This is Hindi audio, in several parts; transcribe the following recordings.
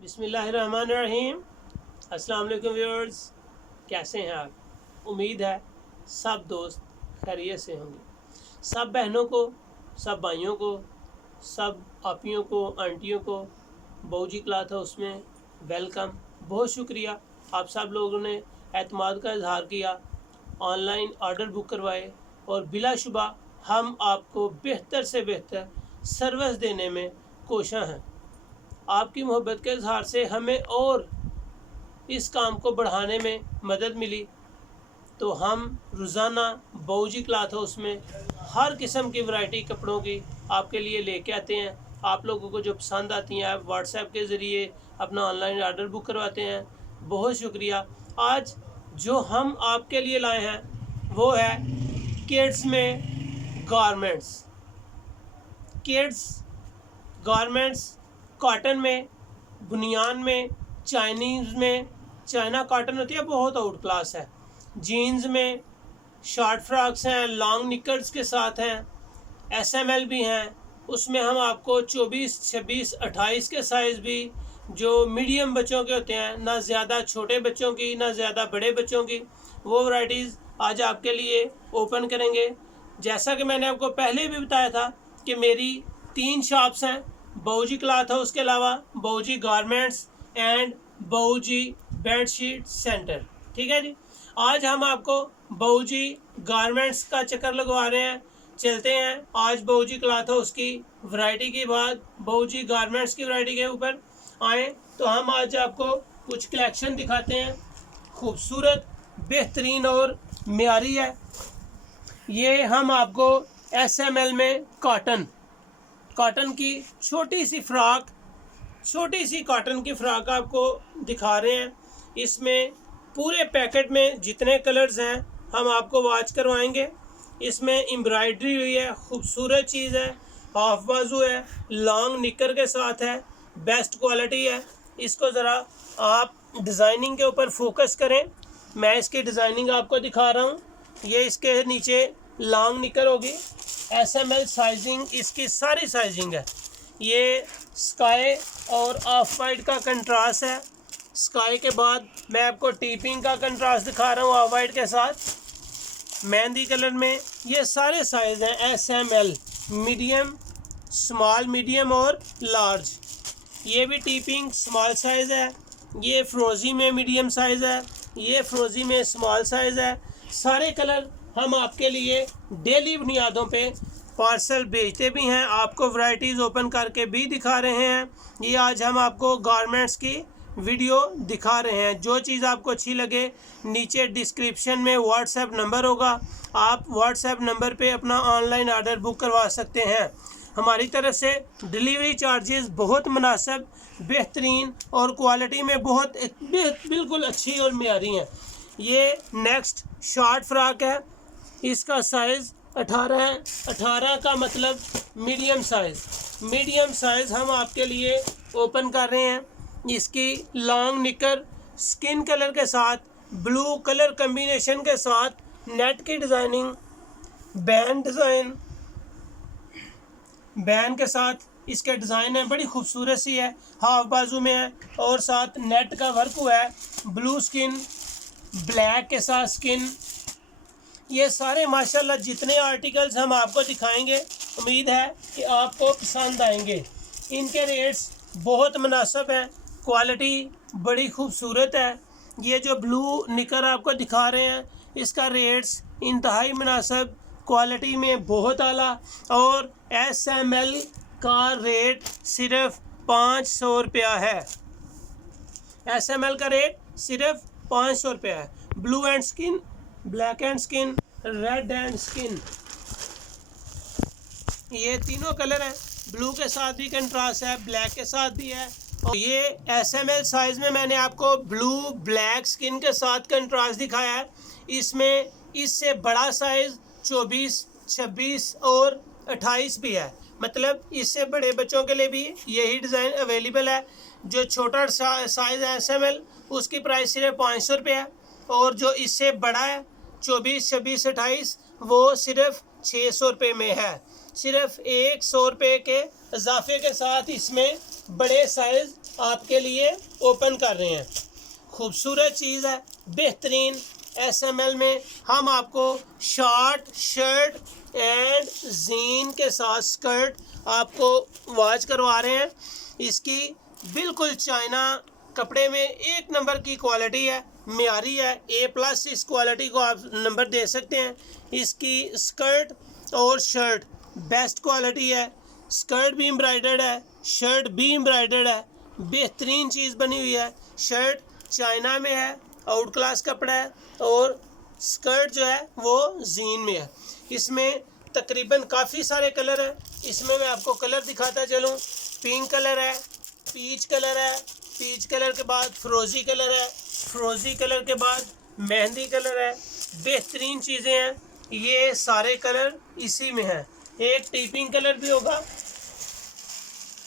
बिस्मिल्लाहिर्रहमानिर्रहीम। अस्सलाम वालेकुम व्यूअर्स, कैसे हैं आप? उम्मीद है सब दोस्त खैरियत से होंगे। सब बहनों को, सब भाइयों को, सब आपियों को, आंटियों को बहूजी क्लॉथ हाउस में वेलकम। बहुत शुक्रिया, आप सब लोगों ने एतमाद का इजहार किया, ऑनलाइन ऑर्डर बुक करवाए और बिलाशुबा हम आपको बेहतर से बेहतर सर्विस देने में कोशिश हैं। आपकी मोहब्बत के इजहार से हमें और इस काम को बढ़ाने में मदद मिली, तो हम रोज़ाना बहूजी क्लॉथ हाउस में हर किस्म की वैरायटी कपड़ों की आपके लिए लेके आते हैं। आप लोगों को जो पसंद आती हैं आप व्हाट्सएप के ज़रिए अपना ऑनलाइन ऑर्डर बुक करवाते हैं। बहुत शुक्रिया। आज जो हम आपके लिए लाए हैं वो है किड्स में गारमेंट्स। किड्स गारमेंट्स कॉटन में, बुनियान में, चाइनीज़ में, चाइना कॉटन होती है, बहुत आउट क्लास है। जीन्स में, शॉर्ट फ्रॉक्स हैं, लॉन्ग निकर्स के साथ हैं, एसएमएल भी हैं। उसमें हम आपको 24, 26, 28 के साइज़ भी, जो मीडियम बच्चों के होते हैं, ना ज़्यादा छोटे बच्चों की ना ज़्यादा बड़े बच्चों की, वो वैराइटीज़ आज आपके लिए ओपन करेंगे। जैसा कि मैंने आपको पहले भी बताया था कि मेरी 3 शॉप्स हैं, बहूजी क्लॉथ हाउस के अलावा बहूजी गारमेंट्स एंड बहूजी बेडशीट सेंटर। ठीक है जी। आज हम आपको बहूजी गारमेंट्स का चक्कर लगवा रहे हैं। चलते हैं आज बहूजी क्लॉथ हाउस की वैरायटी के बाद बहूजी गारमेंट्स की वैरायटी के ऊपर आए तो हम आज आपको कुछ कलेक्शन दिखाते हैं। खूबसूरत, बेहतरीन और मियारी है। ये हम आपको एसएमएल में कॉटन की छोटी सी कॉटन की फ्रॉक आपको दिखा रहे हैं। इसमें पूरे पैकेट में जितने कलर्स हैं हम आपको वॉच करवाएंगे। इसमें एम्ब्रॉयडरी हुई है, खूबसूरत चीज़ है, हाफ बाजू है, लॉन्ग निकर के साथ है, बेस्ट क्वालिटी है। इसको ज़रा आप डिज़ाइनिंग के ऊपर फोकस करें। मैं इसकी डिज़ाइनिंग आपको दिखा रहा हूँ। ये इसके नीचे लॉन्ग निकर होगी, एसएमएल साइजिंग, इसकी सारी साइजिंग है। ये स्काई और ऑफ वाइट का कंट्रास्ट है। स्काई के बाद मैं आपको टीपिंग का कंट्रास्ट दिखा रहा हूँ ऑफ वाइट के साथ। मेहंदी कलर में ये सारे साइज़ हैं, एसएमएल, मीडियम, स्मॉल, मीडियम और लार्ज। ये भी टीपिंग स्मॉल साइज़ है। ये फ्रोज़ी में मीडियम साइज़ है, ये फ्रोज़ी में स्मॉल साइज़ है। सारे कलर हम आपके लिए डेली बुनियादों पे पार्सल भेजते भी हैं, आपको वैरायटीज़ ओपन करके भी दिखा रहे हैं। ये आज हम आपको गारमेंट्स की वीडियो दिखा रहे हैं। जो चीज़ आपको अच्छी लगे नीचे डिस्क्रिप्शन में व्हाट्सएप नंबर होगा, आप व्हाट्सएप नंबर पे अपना ऑनलाइन ऑर्डर बुक करवा सकते हैं। हमारी तरफ से डिलीवरी चार्जेस बहुत मुनासिब, बेहतरीन और क्वालिटी में बहुत बिल्कुल अच्छी और मियारी हैं। ये नेक्स्ट शॉर्ट फ्रॉक है। इसका साइज़ 18 है। 18 का मतलब मीडियम साइज़ हम आपके लिए ओपन कर रहे हैं। इसकी लॉन्ग निकर स्किन कलर के साथ, ब्लू कलर कम्बिनेशन के साथ, नेट की डिज़ाइनिंग, बैन के साथ इसके डिज़ाइन है, बड़ी खूबसूरत सी है, हाफ बाजू में है और साथ नेट का वर्क हुआ है। ब्लू स्किन, ब्लैक के साथ स्किन, ये सारे माशाल्लाह जितने आर्टिकल्स हम आपको दिखाएंगे उम्मीद है कि आपको पसंद आएंगे। इनके रेट्स बहुत मुनासिब हैं, क्वालिटी बड़ी खूबसूरत है। ये जो ब्लू निकर आपको दिखा रहे हैं इसका रेट्स इंतहाई मुनासिब, क्वालिटी में बहुत आला, और एसएमएल का रेट सिर्फ 500 रुपया है। एसएमएल का रेट सिर्फ 500 रुपया है। Blue and skin, black and skin, red and skin, ये तीनों कलर हैं। ब्लू के साथ भी कंट्रास्ट है, ब्लैक के साथ भी है। और ये एसएमएल साइज़ में मैंने आपको ब्लू ब्लैक स्किन के साथ कंट्रास्ट दिखाया है। इसमें इससे बड़ा साइज़ 24, 26 और 28 भी है, मतलब इससे बड़े बच्चों के लिए भी यही डिज़ाइन अवेलेबल है। जो छोटा साइज़ है एसएमएल, उसकी प्राइस सिर्फ 500 रुपये है, और जो इससे बड़ा है 24, 26, 28, वो सिर्फ 600 रुपये में है। सिर्फ 100 रुपये के इजाफे के साथ इसमें बड़े साइज़ आपके लिए ओपन कर रहे हैं। खूबसूरत चीज़ है, बेहतरीन। SML में हम आपको शॉर्ट शर्ट एंड जीन के साथ स्कर्ट आपको वॉच करवा रहे हैं। इसकी बिल्कुल चाइना कपड़े में एक नंबर की क्वालिटी है, मियारी है, A+ इस क्वालिटी को आप नंबर दे सकते हैं। इसकी स्कर्ट और शर्ट बेस्ट क्वालिटी है। स्कर्ट भी एम्ब्रॉयडर्ड है, शर्ट भी एम्ब्रॉयडर्ड है, बेहतरीन चीज़ बनी हुई है। शर्ट चाइना में है, आउट क्लास कपड़ा है, और स्कर्ट जो है वो जीन में है। इसमें तकरीबन काफ़ी सारे कलर हैं। इसमें मैं आपको कलर दिखाता चलूँ। पिंक कलर है, पीच कलर है, पीच कलर के बाद फ्रोज़ी कलर है, फ्रोज़ी कलर के बाद मेहंदी कलर है। बेहतरीन चीज़ें हैं, ये सारे कलर इसी में हैं। एक टी पिंक कलर भी होगा,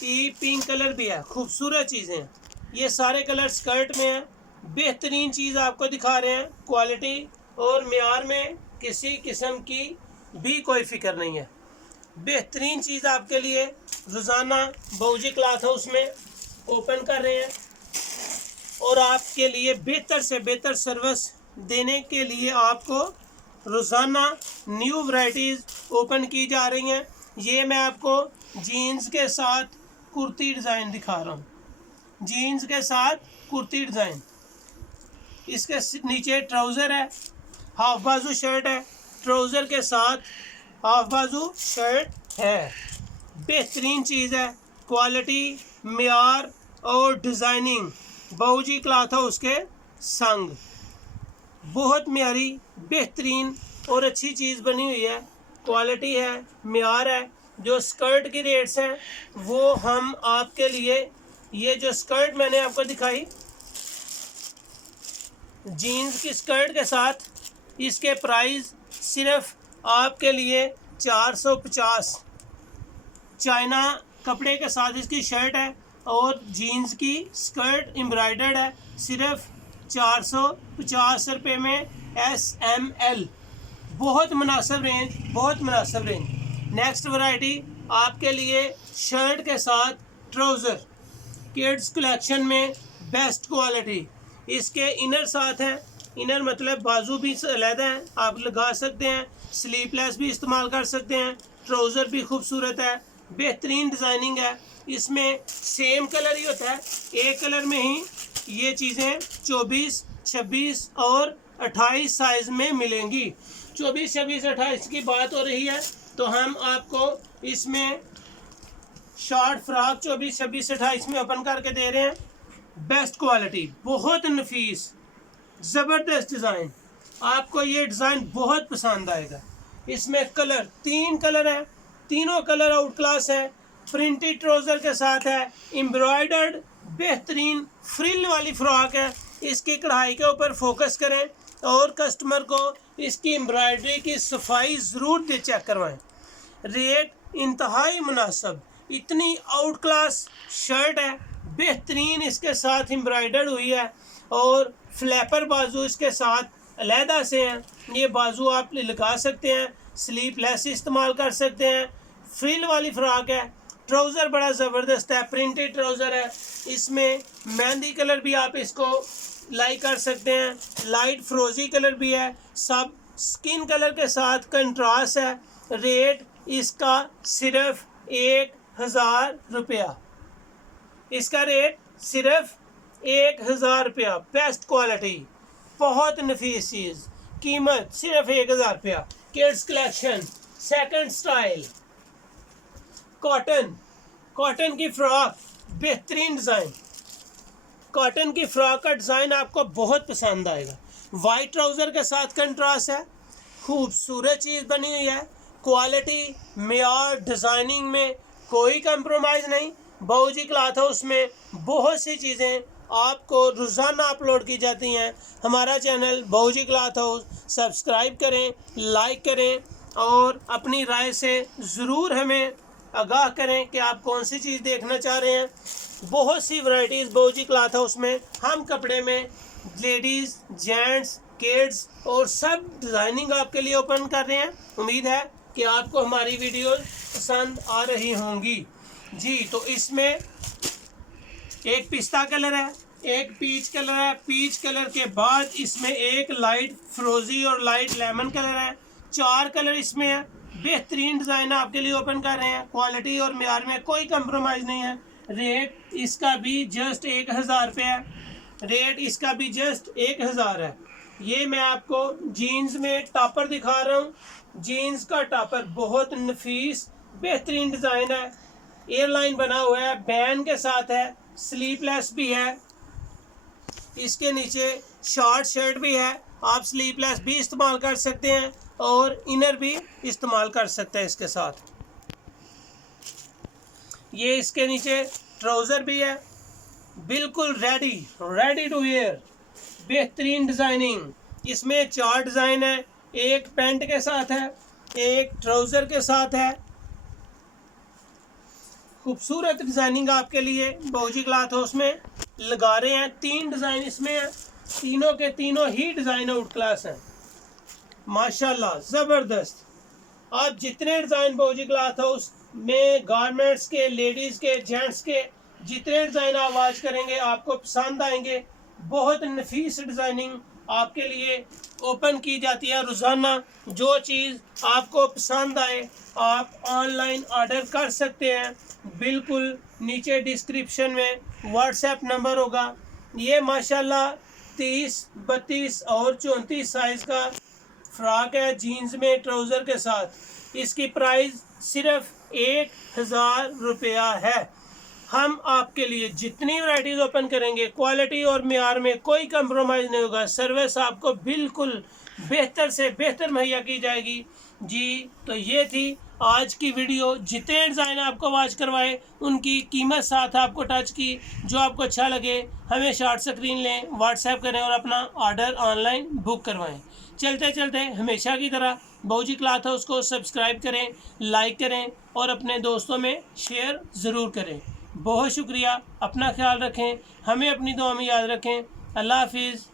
टी पिंक कलर भी है। खूबसूरत चीज़ें हैं, ये सारे कलर स्कर्ट में हैं। बेहतरीन चीज़ आपको दिखा रहे हैं। क्वालिटी और मियार में किसी किस्म की भी कोई फ़िक्र नहीं है। बेहतरीन चीज़ आपके लिए रोज़ाना बाऊजी क्लॉथ हाउस में ओपन कर रहे हैं, और आपके लिए बेहतर से बेहतर सर्विस देने के लिए आपको रोज़ाना न्यू वैरायटीज़ ओपन की जा रही हैं। ये मैं आपको जीन्स के साथ कुर्ती डिज़ाइन दिखा रहा हूँ। जीन्स के साथ कुर्ती डिज़ाइन, इसके नीचे ट्राउज़र है, हाफ बाजू शर्ट है, ट्राउज़र के साथ हाफ बाजू शर्ट है। बेहतरीन चीज़ है, क्वालिटी, मियार और डिज़ाइनिंग बाऊजी क्लॉथ हाउस के संग बहुत मियारी, बेहतरीन और अच्छी चीज़ बनी हुई है। क्वालिटी है, मियार है। जो स्कर्ट की रेट्स हैं वो हम आपके लिए, ये जो स्कर्ट मैंने आपको दिखाई जीन्स की स्कर्ट के साथ, इसके प्राइस सिर्फ आपके लिए 450। चाइना कपड़े के साथ इसकी शर्ट है और जीन्स की स्कर्ट एम्ब्रॉयडर्ड है, सिर्फ 450 रुपये में SML। बहुत मुनासिब रेंज, बहुत मुनासिब रेंज। नेक्स्ट वैरायटी आपके लिए शर्ट के साथ ट्राउज़र, किड्स कलेक्शन में बेस्ट क्वालिटी। इसके इनर साथ हैं, इनर मतलब बाजू भी अलहदा हैं, आप लगा सकते हैं, स्लीवलेस भी इस्तेमाल कर सकते हैं। ट्राउज़र भी खूबसूरत है, बेहतरीन डिज़ाइनिंग है। इसमें सेम कलर ही होता है, एक कलर में ही ये चीज़ें 24, 26 और 28 साइज़ में मिलेंगी। 24, 26, 28 की बात हो रही है तो हम आपको इसमें शॉर्ट फ्रॉक 24, 26, 28 में ओपन करके दे रहे हैं। बेस्ट क्वालिटी, बहुत नफीस, ज़बरदस्त डिज़ाइन। आपको ये डिज़ाइन बहुत पसंद आएगा। इसमें कलर 3 कलर हैं, तीनों कलर आउट क्लास है। प्रिंटेड ट्राउज़र के साथ है, एम्ब्रॉयडर्ड बेहतरीन फ्रिल वाली फ्रॉक है। इसकी कढ़ाई के ऊपर फोकस करें और कस्टमर को इसकी एम्ब्रॉयडरी की सफाई ज़रूर दे चेक करवाएं। रेट इंतहाई मुनासिब, इतनी आउट क्लास शर्ट है, बेहतरीन इसके साथ एम्ब्रॉयडर्ड हुई है, और फ्लैपर बाजू इसके साथ अलहदा से हैं। ये बाजू आप लगा सकते हैं, स्लीवलेस इस्तेमाल कर सकते हैं। फ्रिल वाली फ्रॉक है, ट्राउज़र बड़ा ज़बरदस्त है, प्रिंटेड ट्राउज़र है। इसमें मेहंदी कलर भी आप इसको लाइक कर सकते हैं, लाइट फ्रोज़ी कलर भी है, सब स्किन कलर के साथ कंट्रास्ट है। रेट इसका सिर्फ 1000 रुपया, इसका रेट सिर्फ 1000 रुपया। बेस्ट क्वालिटी, बहुत नफीस चीज़, कीमत सिर्फ 1000 रुपया। Kids collection second style, cotton, cotton की फ्रॉक, बेहतरीन डिज़ाइन। कॉटन की फ्रॉक का डिज़ाइन आपको बहुत पसंद आएगा। वाइट ट्राउज़र के साथ कंट्रास्ट है, खूबसूरत चीज़ बनी हुई है। क्वालिटी, मियार, डिज़ाइनिंग में कोई कंप्रोमाइज़ नहीं। बाऊजी क्लॉथ हाउस में बहुत सी चीज़ें आपको रोज़ाना अपलोड की जाती हैं। हमारा चैनल बाऊजी क्लॉथ हाउस सब्सक्राइब करें, लाइक करें, और अपनी राय से ज़रूर हमें आगाह करें कि आप कौन सी चीज़ देखना चाह रहे हैं। बहुत सी वैरायटीज़ बाऊजी क्लॉथ हाउस में हम कपड़े में लेडीज़, जेंट्स, किड्स और सब डिज़ाइनिंग आपके लिए ओपन कर रहे हैं। उम्मीद है कि आपको हमारी वीडियो पसंद आ रही होंगी। जी, तो इसमें एक पिस्ता कलर है, एक पीच कलर है। पीच कलर के बाद इसमें एक लाइट फ्रोजी और लाइट लेमन कलर है। 4 कलर इसमें है। बेहतरीन डिज़ाइन आपके लिए ओपन कर रहे हैं। क्वालिटी और मेयार में कोई कंप्रोमाइज़ नहीं है। रेट इसका भी जस्ट 1000 रुपये है। रेट इसका भी जस्ट 1000 है। ये मैं आपको जीन्स में टॉपर दिखा रहा हूँ। जीन्स का टॉपर बहुत नफीस बेहतरीन डिज़ाइन है। एयरलाइन बना हुआ है, बैंड के साथ है, स्लीवलेस भी है। इसके नीचे शॉर्ट शर्ट भी है, आप स्लीवलेस भी इस्तेमाल कर सकते हैं और इनर भी इस्तेमाल कर सकते हैं इसके साथ। ये इसके नीचे ट्राउज़र भी है, बिल्कुल रेडी टू वेयर। बेहतरीन डिज़ाइनिंग। इसमें 4 डिज़ाइन है। एक पैंट के साथ है, एक ट्राउज़र के साथ है। खूबसूरत डिज़ाइनिंग आपके लिए बाऊजी क्लॉथ हाउस में लगा रहे हैं। 3 डिज़ाइन इसमें है, तीनों के तीनों ही डिज़ाइन आउट क्लास हैं माशाल्लाह, ज़बरदस्त। आप जितने डिज़ाइन बाऊजी क्लॉथ हाउस में गारमेंट्स के, लेडीज़ के, जेंट्स के जितने डिज़ाइन आप वॉच करेंगे आपको पसंद आएंगे। बहुत नफीस डिज़ाइनिंग आपके लिए ओपन की जाती है रोज़ाना। जो चीज़ आपको पसंद आए आप ऑनलाइन ऑर्डर कर सकते हैं। बिल्कुल नीचे डिस्क्रिप्शन में व्हाट्सएप नंबर होगा। ये माशाल्लाह 30, 32 और 34 साइज़ का फ्रॉक है, जीन्स में ट्राउज़र के साथ। इसकी प्राइस सिर्फ 1000 रुपया है। हम आपके लिए जितनी वैराइटीज़ ओपन करेंगे क्वालिटी और मेयार में कोई कंप्रोमाइज़ नहीं होगा। सर्विस आपको बिल्कुल बेहतर से बेहतर मुहैया की जाएगी जी। तो ये थी आज की वीडियो। जितने डिज़ाइन आपको वॉच करवाए उनकी कीमत साथ आपको टच की। जो आपको अच्छा लगे हमें शॉर्ट स्क्रीन लें, व्हाट्सएप करें और अपना ऑर्डर ऑनलाइन बुक करवाएं। चलते चलते हमेशा की तरह बाऊजी क्लॉथ हाउस को सब्सक्राइब करें, लाइक करें और अपने दोस्तों में शेयर ज़रूर करें। बहुत शुक्रिया। अपना ख्याल रखें, हमें अपनी दुआ में याद रखें। अल्लाह हाफिज़।